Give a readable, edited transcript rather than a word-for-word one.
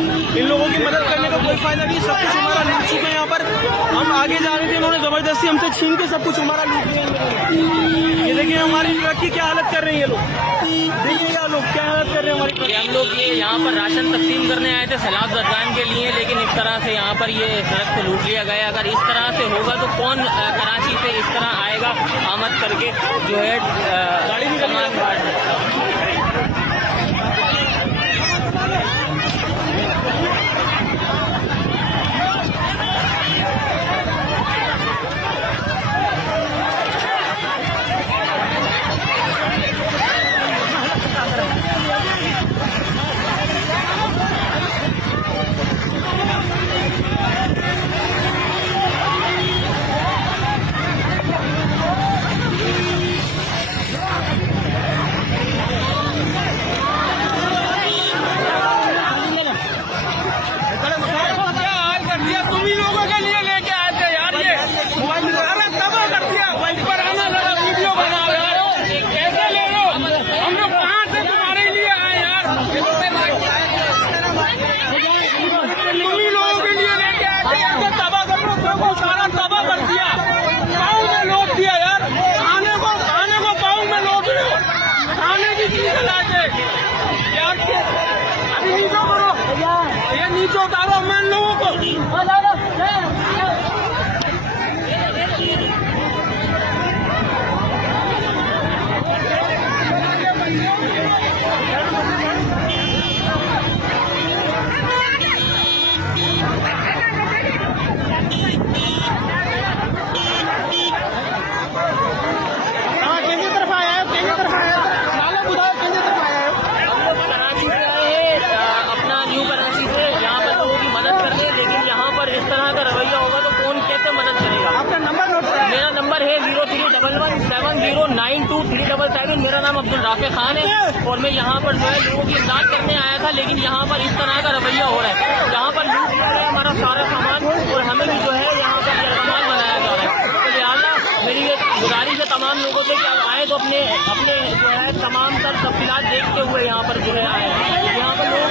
इन लोगों की मदद करने का कोई फायदा नहीं। सब कुछ हमारा लूट चुके हैं यहाँ पर। हम आगे जा रहे थे, उन्होंने जबरदस्ती हमसे छीन के सब कुछ हमारा लूट लिया। ये देखिए हमारी ट्रक की क्या हालत कर रहे हैं ये लोग। देखिए ये लोग क्या हालत कर रहे हैं हमारी ट्रक। हम लोग ये यहाँ पर राशन तकसीम करने आए थे सैलाब ज़दगान के लिए, लेकिन इस तरह से यहाँ पर ये सड़क को लूट लिया गया। अगर इस तरह से होगा तो कौन कराची से इस तरह आएगा आमद करके जो है गाड़ी में अभी नीचे करो, ये नीचे उतारो मैं लोगों को। मेरा नंबर है 0311709237। मेरा नाम अब्दुल राफे खान है और मैं यहाँ पर जो है लोगों की इमदाद करने आया था, लेकिन यहाँ पर इस तरह का रवैया हो रहा है। यहाँ पर लूट लिया है हमारा सारा सामान और हमें भी जो है यहाँ पर यरगमाल बनाया जा रहा है। तो लिहाजा मेरी ये गुजारिश है तमाम लोगों से कि आप आए तो अपने जो है तमाम तर तफसीलात देखते हुए यहाँ पर जो है आए। यहाँ पर लोगों